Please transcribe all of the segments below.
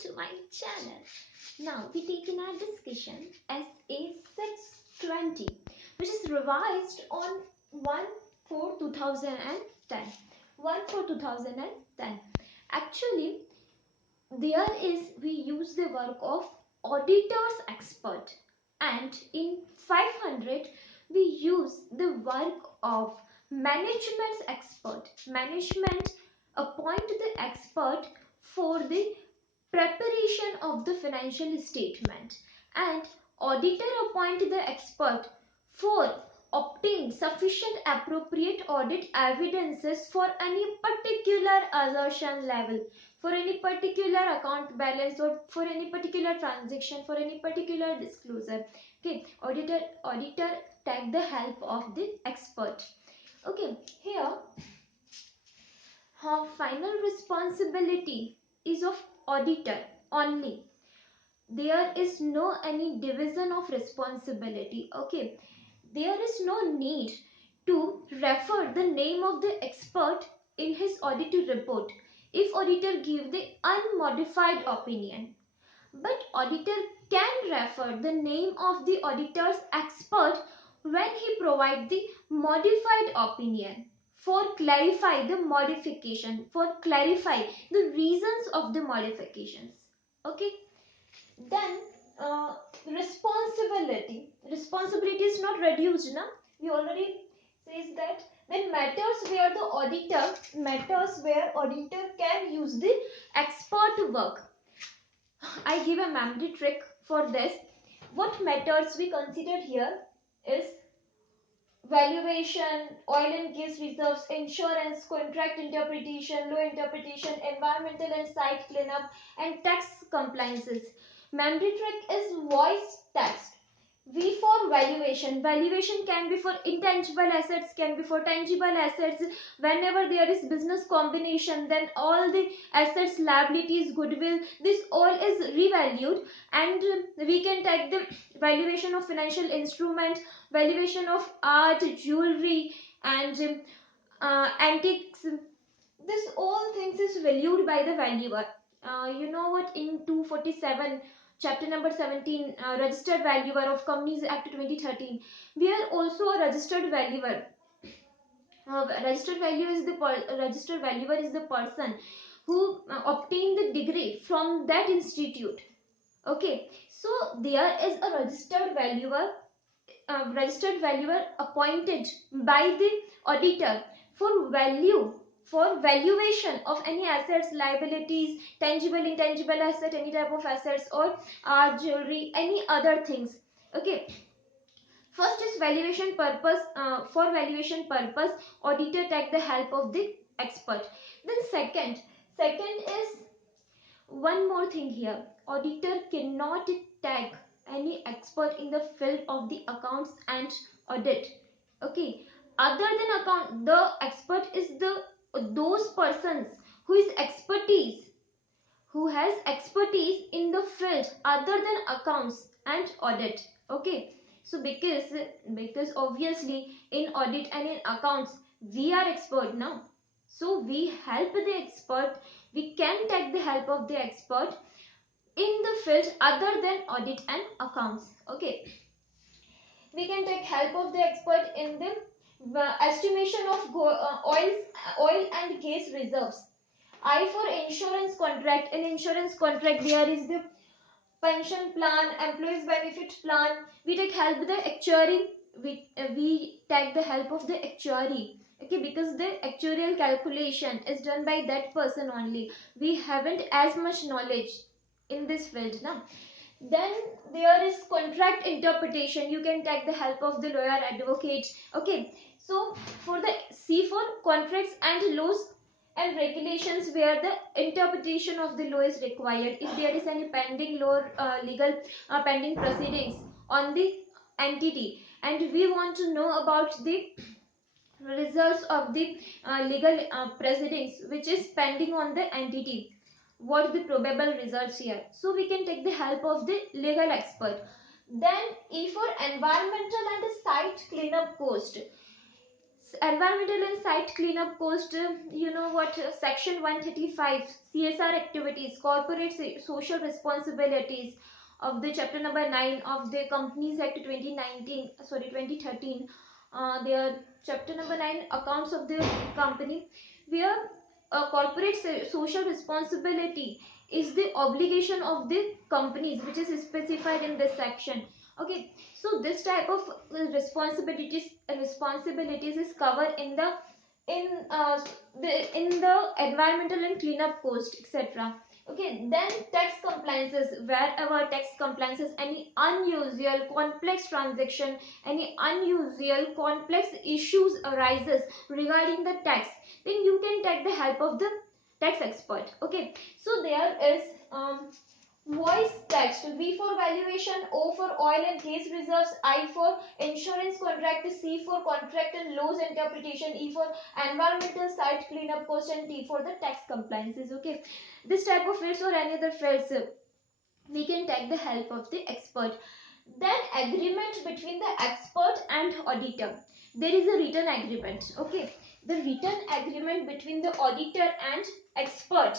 to my channel. Now we take in our discussion SA 620, which is revised on 1/4/2010. 1/4/2010. Actually, there is we use the work of auditor's expert, and in 500 we use the work of management's expert. Management appoint the expert for the preparation of the financial statement, and auditor appoint the expert for obtain sufficient appropriate audit evidences for any particular assertion level, for any particular account balance, or for any particular transaction, for any particular disclosure. Okay, auditor take the help of the expert. Okay, here final responsibility is of auditor only. There is no any division of responsibility. Okay, there is no need to refer the name of the expert in his auditor report if auditor give the unmodified opinion, but auditor can refer the name of the auditor's expert when he provide the modified opinion for clarify the modification, for clarify the reasons of the modifications. Okay, then responsibility is not reduced, na? We already says that. Then matters where auditor can use the expert work. I give a memory trick for this. What matters we considered here is valuation, oil and gas reserves, insurance, contract interpretation, law interpretation, environmental and site cleanup, and tax compliances. Memory trick is voice text. V for valuation. Valuation can be for intangible assets, can be for tangible assets. Whenever there is business combination, then all the assets, liabilities, goodwill, this all is revalued, and we can take the valuation of financial instrument, valuation of art, jewelry, and antiques. This all things is valued by the valuer. You know what, in 247 chapter number 17, registered valuer of Companies Act 2013, we are also a registered valuer. Registered valuer is the person who obtained the degree from that institute. Okay, so there is a registered valuer appointed by the auditor for valuation of any assets, liabilities, tangible, intangible asset, any type of assets, or art, jewelry, any other things. Okay, first is valuation purpose. For valuation purpose, auditor take the help of the expert. Then second is one more thing here. Auditor cannot take any expert in the field of the accounts and audit. Okay, other than account, the expert is those persons who has expertise in the field other than accounts and audit. Okay, so because obviously in audit and in accounts we are expert now, so we help the expert, we can take the help of the expert in the field other than audit and accounts. Okay, we can take help of the expert in the estimation of oil and gas reserves. I for insurance contract. In insurance contract there is the pension plan, employees benefit plan. We take help the actuary. We take the help of the actuary. Okay, because the actuarial calculation is done by that person only. We haven't as much knowledge in this field now. Then there is contract interpretation. You can take the help of the lawyer, advocate. Okay, so for the C for contracts and laws and regulations, where the interpretation of the law is required. If there is any pending law, legal pending proceedings on the entity, and we want to know about the results of the legal proceedings which is pending on the entity, what the probable results here, so we can take the help of the legal expert. Then E for environmental and site cleanup cost. Environmental and site cleanup cost, you know what, section 135, CSR activities, corporate social responsibilities of the chapter number 9 of the Companies Act 2013, their chapter number 9, accounts of the company, where corporate social responsibility is the obligation of the companies which is specified in this section. Okay, so this type of responsibilities is covered in the in uh, in the environmental and cleanup cost, etc. Okay, then tax compliances, wherever tax compliances, any unusual complex transaction, any unusual complex issues arises regarding the tax, then you can take the help of the tax expert. Okay, so there is voice text, V for valuation, O for oil and gas reserves, I for insurance contract, C for contract and laws interpretation, E for environmental site cleanup cost, and T for the tax compliances. Okay, this type of fields or any other fields, we can take the help of the expert. Then agreement between the expert and auditor. There is a written agreement. Okay, the written agreement between the auditor and expert,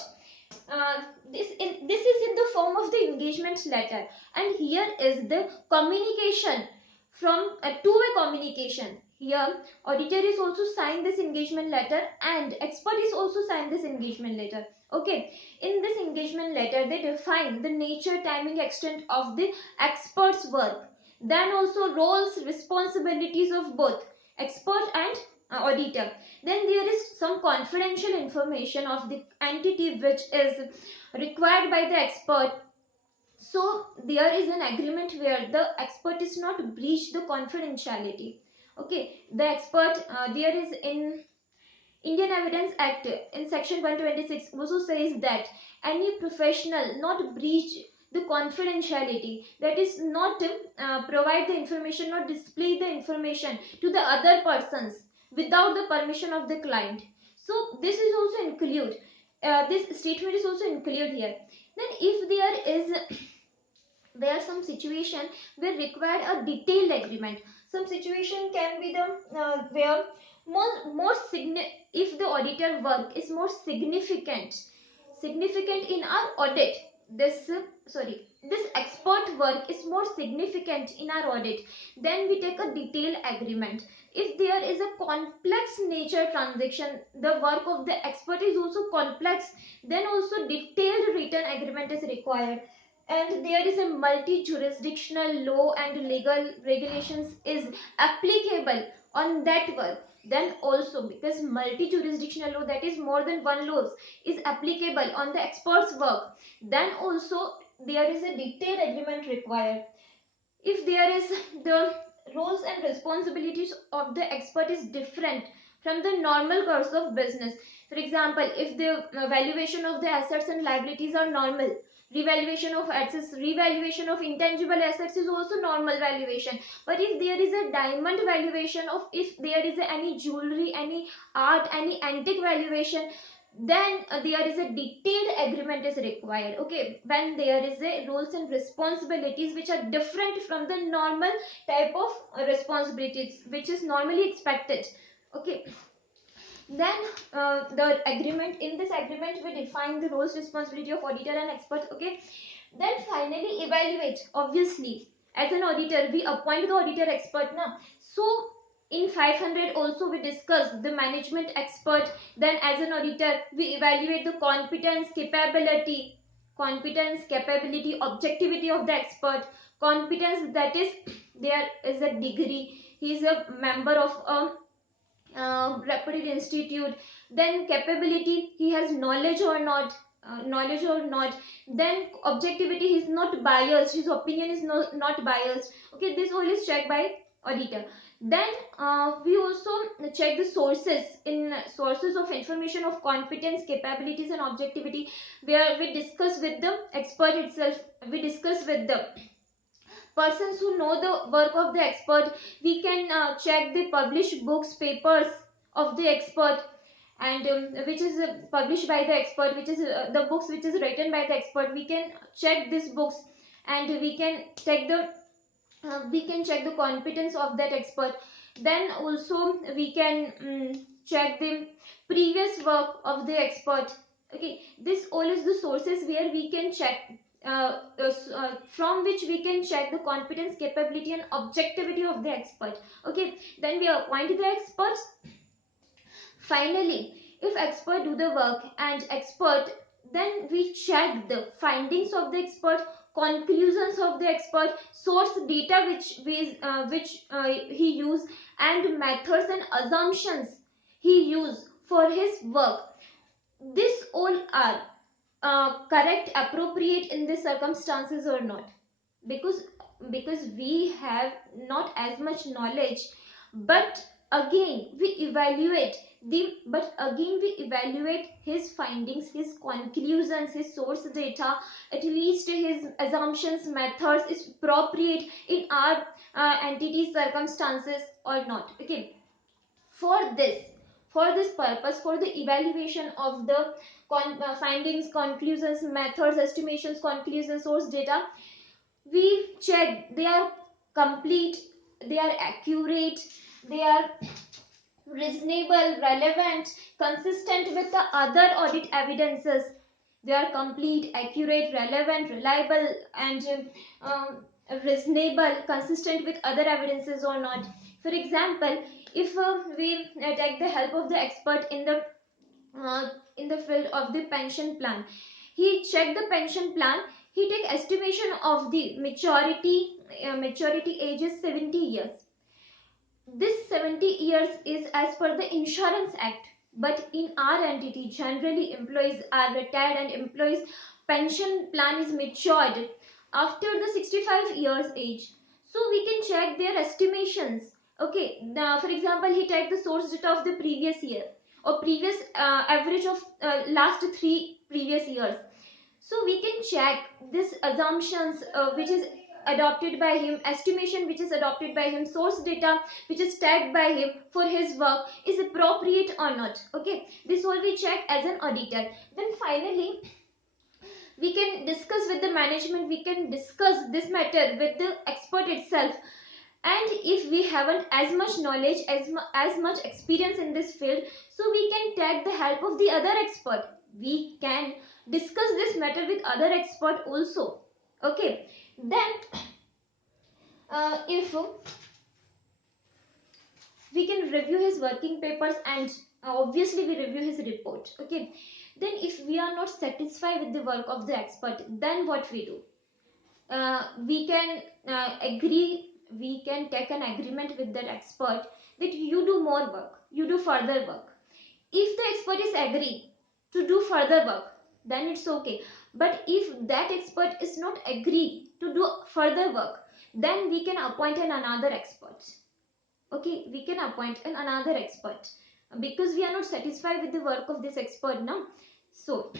this is in the form of the engagement letter, and here is the communication from a two-way communication. Here auditor is also signed this engagement letter and expert is also signed this engagement letter. Okay, in this engagement letter they define the nature, timing, extent of the expert's work, then also roles, responsibilities of both expert and auditor. Then there is some confidential information of the entity which is required by the expert. So there is an agreement where the expert is not breach the confidentiality. Okay, the expert, there is in Indian Evidence Act in section 126 also says that any professional not breach the confidentiality, that is not provide the information, not display the information to the other persons without the permission of the client. So this is also include, this statement is also included here. Then if there are some situation where required a detailed agreement, some situation can be the where more if the auditor work is more significant in our audit, this this expert work is more significant in our audit, then we take a detailed agreement. If there is a complex nature transaction, the work of the expert is also complex, then also detailed written agreement is required. And there is a multi-jurisdictional law and legal regulations is applicable on that work, then also because multi-jurisdictional law, that is more than one laws, is applicable on the expert's work, then also there is a detailed agreement required. If there is the roles and responsibilities of the expert is different from the normal course of business, for example, if the valuation of the assets and liabilities are normal, revaluation of assets, revaluation of intangible assets is also normal valuation, but if there is a diamond valuation of, if there is any jewelry, any art, any antique valuation, then there is a detailed agreement is required. Okay, when there is a roles and responsibilities which are different from the normal type of responsibilities which is normally expected. Okay, then the agreement, in this agreement we define the roles, responsibility of auditor and expert. Okay, then finally evaluate, obviously as an auditor we appoint the auditor expert now, so in 500 also we discuss the management expert. Then as an auditor we evaluate the competence, capability, objectivity of the expert. Competence, that is there is a degree, he is a member of a reputed institute. Then capability, he has knowledge or not, then objectivity, he is not biased, his opinion is not biased. Okay, this all is checked by auditor. Then we also check the sources of information of competence, capabilities and objectivity, where we discuss with the expert itself, we discuss with the persons who know the work of the expert. We can check the published books, papers of the expert, and which is published by the expert, which is the books which is written by the expert. We can check these books, and we can check the competence of that expert. Then also we can check the previous work of the expert. Okay, this all is the sources where we can check from which we can check the competence, capability and objectivity of the expert. Okay, then we appoint the experts. Finally, if expert do the work and expert, then we check the findings of the expert, conclusions of the expert, source data which he use, and methods and assumptions he use for his work. This all are correct, appropriate in the circumstances or not, because we have not as much knowledge, but again we evaluate his findings, his conclusions, his source data, at least his assumptions, methods is appropriate in our entity circumstances or not. Okay, for this purpose, for the evaluation of the findings, conclusions, methods, estimations, conclusions, source data, we check they are complete, they are accurate, they are reasonable, relevant, consistent with the other audit evidences. They are complete, accurate, relevant, reliable and reasonable, consistent with other evidences or not. For example, if we take the help of the expert in the field of the pension plan, he checked the pension plan, he take estimation of the maturity age is 70 years. This 70 years is as per the Insurance Act, but in our entity, generally employees are retired and employees' pension plan is matured after the 65 years age. So we can check their estimations. Okay, now for example, he typed the source data of the previous year or previous average of last 3 previous years. So we can check this assumptions which is adopted by him, estimation which is adopted by him, source data which is tagged by him for his work is appropriate or not. Okay, this will be checked as an auditor. Then finally we can discuss with the management, we can discuss this matter with the expert itself. And if we haven't as much knowledge, as much experience in this field, so we can take the help of the other expert. We can discuss this matter with other expert also. Okay, then if we can review his working papers and obviously we review his report. Okay, then if we are not satisfied with the work of the expert, then what we do, we can agree, we can take an agreement with that expert that you do more work, you do further work. If the expert is agree to do further work, then it's okay. But if that expert is not agree to do further work, then we can appoint another expert. Okay, we can appoint another expert because we are not satisfied with the work of this expert now. So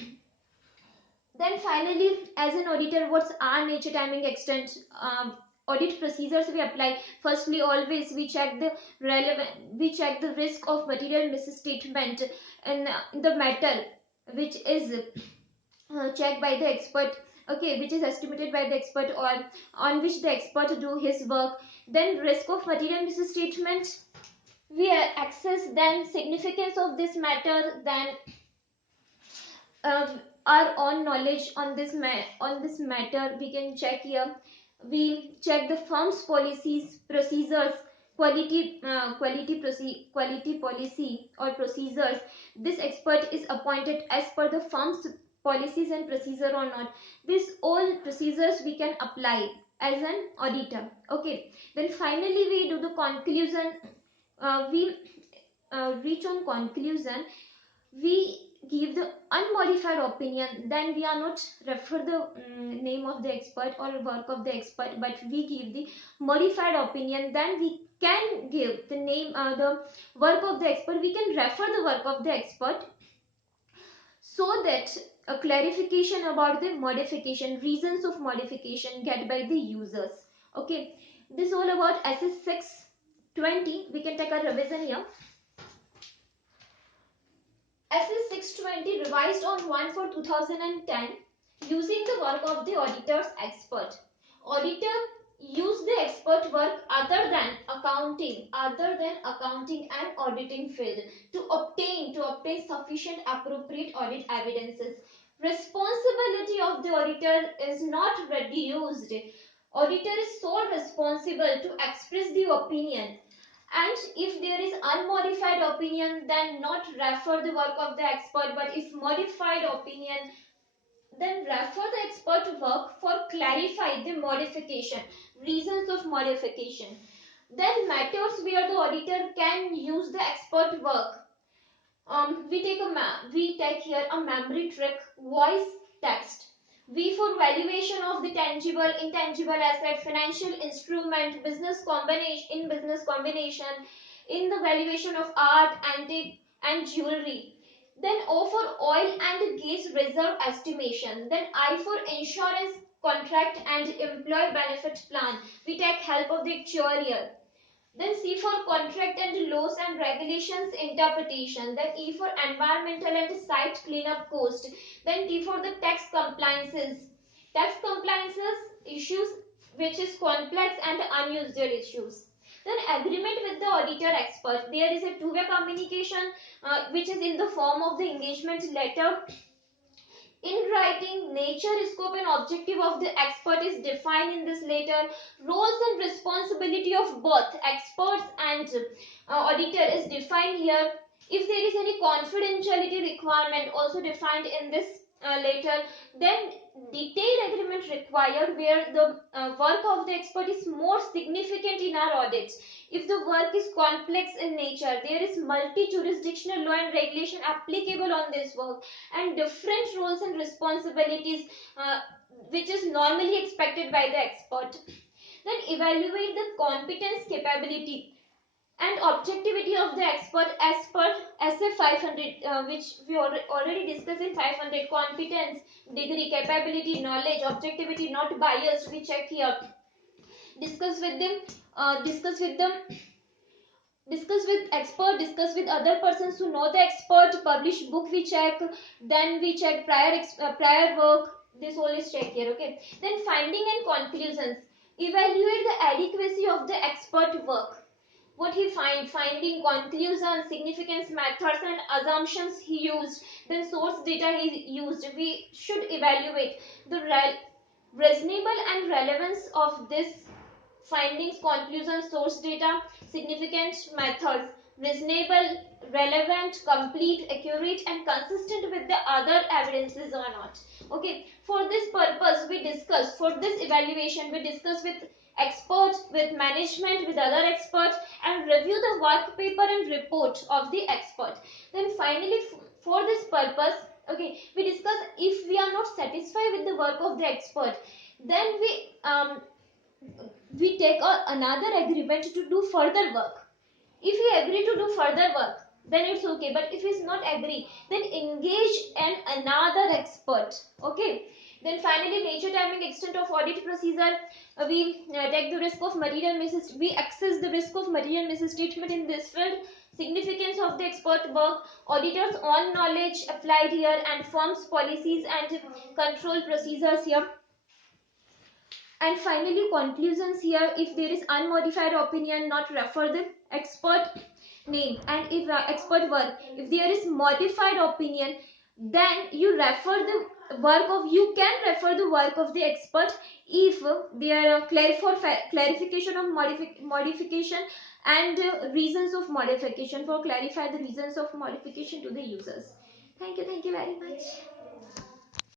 then finally, as an auditor, what's our nature, timing, extent, audit procedures we apply? Firstly, always we check the risk of material misstatement in the matter which is checked by the expert. Okay, which is estimated by the expert or on which the expert do his work. Then risk of material misstatement we assess, then significance of this matter, then uh, our own knowledge on this matter we can check here. We check the firm's policies, procedures, quality policy or procedures. This expert is appointed as per the firm's policies and procedure or not. This all procedures we can apply as an auditor. Okay, then finally we do the conclusion. We reach on conclusion, we give the unmodified opinion, then we are not refer the name of the expert or work of the expert, but we give the modified opinion. Then we can give the name, the work of the expert, we can refer the work of the expert so that a clarification about the modification, reasons of modification get by the users. Okay, this all about SS 620. We can take a revision here. SS 620 revised on 1/4/2010 using the work of the auditor's expert. Auditor use the expert work other than accounting and auditing field to obtain sufficient appropriate audit evidences. Responsibility of the auditor is not reduced. Auditor is sole responsible to express the opinion, and if there is unmodified opinion, then not refer the work of the expert, but if modified opinion, then refer the expert work for clarify the modification, reasons of modification. Then methods where the auditor can use the expert work. We take here a memory trick, voice, text. V for valuation of the tangible, intangible asset, financial instrument, business combination, in the valuation of art, antique, and jewelry. Then O for oil and gas reserve estimation. Then I for insurance contract and employee benefit plan. We take help of the actuarial. Then C for contract and laws and regulations interpretation. Then E for environmental and site cleanup cost. Then T for the tax compliances. Tax compliances issues which is complex and unusual issues. Then agreement with the auditor expert. There is a two-way communication which is in the form of the engagement letter. In writing, nature, scope and objective of the expert is defined in this letter. Roles and responsibility of both experts and auditor is defined here. If there is any confidentiality requirement also defined in this letter, then detailed agreement required where the work of the expert is more significant in our audits. If the work is complex in nature, there is multi-jurisdictional law and regulation applicable on this work, and different roles and responsibilities which is normally expected by the expert. Then evaluate the competence, capability and objectivity of the expert as per SA 500 which we already discussed in 500. Competence, degree, capability, knowledge, objectivity, not biased, we check here. Discuss with them, discuss with them discuss with expert, discuss with other persons who know the expert, publish book we check, then we check prior work, this all is check here, okay. Then finding and conclusions, evaluate the adequacy of the expert work, what he finding, conclusion, significance, methods and assumptions he used, then source data he used, we should evaluate the reasonable and relevance of this findings, conclusions, source data, significant, methods, reasonable, relevant, complete, accurate and consistent with the other evidences or not. Okay, for this purpose we discuss, for this evaluation we discuss with experts, with management, with other experts and review the work paper and report of the expert. Then finally for this purpose, okay, we discuss if we are not satisfied with the work of the expert, then we take another agreement to do further work. If he agree to do further work, then it's okay, but if he's not agree, then engage another expert. Okay, then finally nature, timing, extent of audit procedure. We take the risk of material we access the risk of material misstatement in this field. Significance of the expert work, auditor's own knowledge applied here and firm's policies and control procedures here. And finally conclusions here, if there is unmodified opinion, not refer the expert name, and if expert work, if there is modified opinion, then you refer the work of, you can refer the work of the expert if there are clarification of modification and reasons of modification, for clarify the reasons of modification to the users. Thank you very much.